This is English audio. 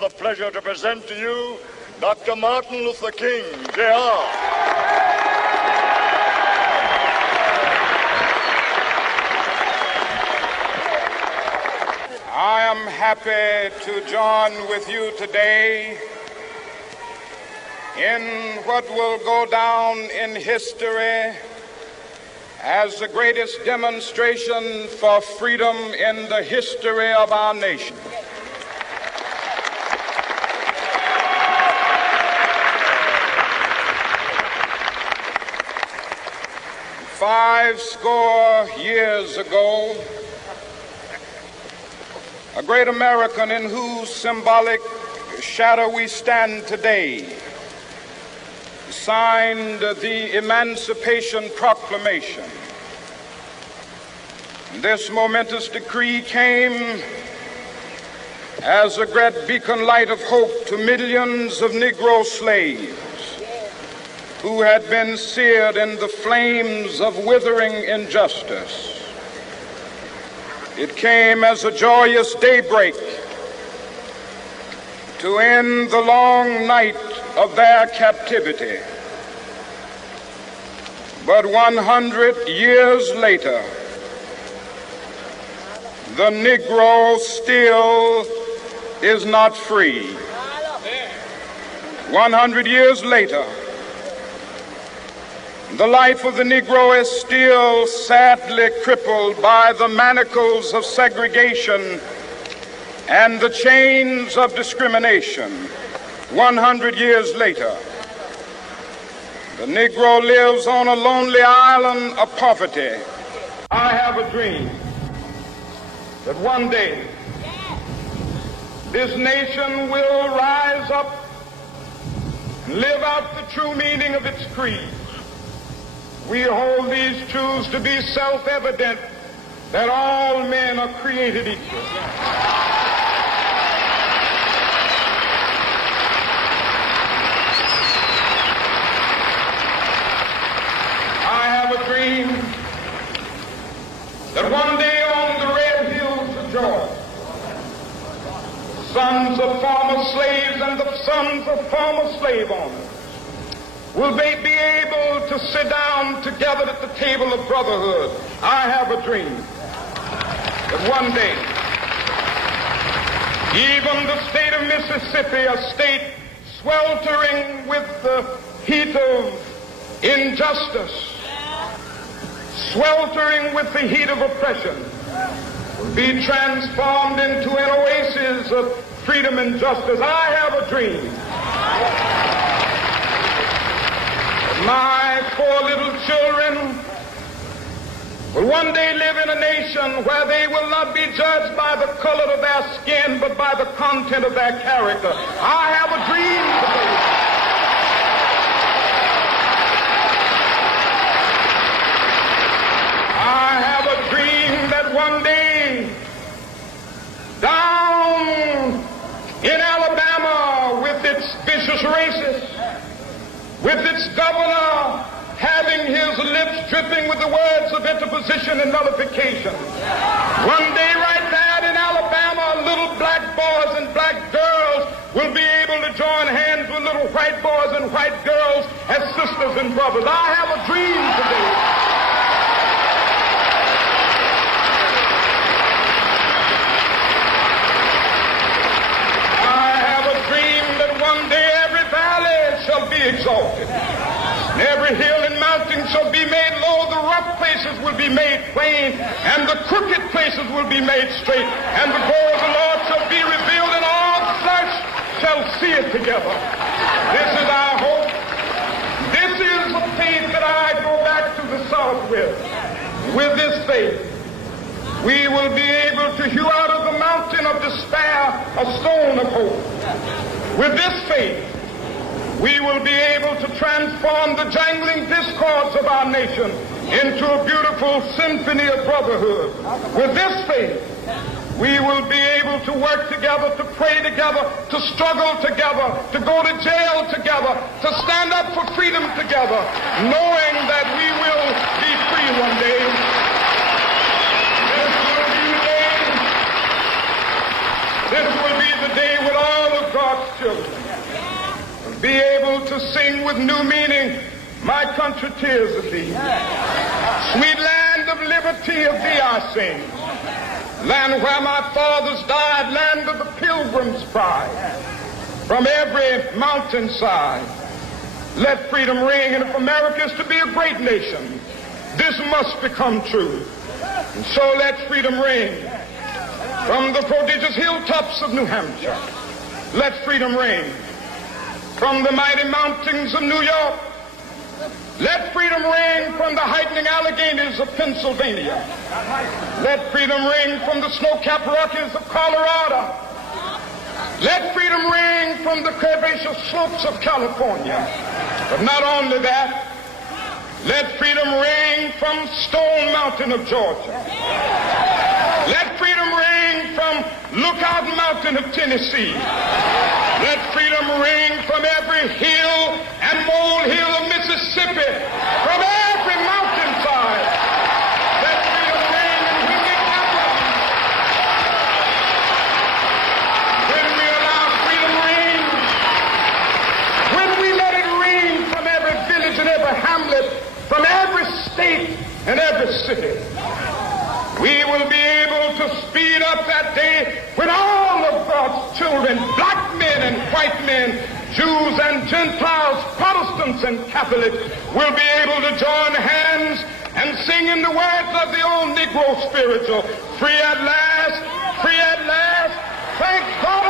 have the pleasure to present to you Dr. Martin Luther King, Jr. I am happy to join with you today in what will go down in history as the greatest demonstration for freedom in the history of our nation. Five score years ago, a great American in whose symbolic shadow we stand today signed the Emancipation Proclamation. This momentous decree came as a great beacon light of hope to millions of Negro slaves who had been seared in the flames of withering injustice. It came as a joyous daybreak to end the long night of their captivity. But 100 years later, the Negro still is not free. 100 years later, the life of the Negro is still sadly crippled by the manacles of segregation and the chains of discrimination. 100 years later, the Negro lives on a lonely island of poverty. I have a dream that one day this nation will rise up and live out the true meaning of its creed. We hold these truths to be self-evident, that all men are created equal. I have a dream that one day on the red hills of Georgia, sons of former slaves and the sons of former slave owners will they be able to sit down together at the table of brotherhood. I have a dream that one day, even the state of Mississippi, a state sweltering with the heat of injustice, sweltering with the heat of oppression, will be transformed into an oasis of freedom and justice. I have a dream. My four little children will one day live in a nation where they will not be judged by the color of their skin, but by the content of their character. I have a dream today. I have a dream that one day, down in Alabama, with its vicious racists, with its governor having his lips dripping with the words of interposition and nullification. One day right there in Alabama, little black boys and black girls will be able to join hands with little white boys and white girls as sisters and brothers. I have a dream today. I have a dream that one day every valley shall be exalted. Every hill and mountain shall be made low, the rough places will be made plain, and the crooked places will be made straight, and the glory of the Lord shall be revealed, and all flesh shall see it together. This is our hope. This is the faith that I go back to the South with. With this faith, we will be able to hew out of the mountain of despair a stone of hope. With this faith, we will be able to transform the jangling discords of our nation into a beautiful symphony of brotherhood. With this faith, we will be able to work together, to pray together, to struggle together, to go to jail together, to stand up for freedom together, knowing that we will be free one day. This will be the day when all of be able to sing with new meaning, my country, tears of thee. Sweet land of liberty, of thee I sing. Land where my fathers died, land of the pilgrim's pride. From every mountainside, let freedom ring. And if America is to be a great nation, this must become true. And so let freedom ring. From the prodigious hilltops of New Hampshire, let freedom ring. From the mighty mountains of New York, let freedom ring. From the heightening Alleghenies of Pennsylvania, let freedom ring. From the snow-capped Rockies of Colorado, let freedom ring. From the curvaceous slopes of California. But not only that, let freedom ring from Stone Mountain of Georgia. Let freedom ring from Lookout Mountain of Tennessee. Let freedom ring from every hill and molehill of Mississippi, from every mountainside. Let freedom ring, and when it happens, when we allow freedom ring, when we let it ring from every village and every hamlet, from every state and every city, we will be able to speed up that day when all of God's children, black men and white men, Jews and Gentiles, Protestants and Catholics, will be able to join hands and sing in the words of the old Negro spiritual, free at last, thank God.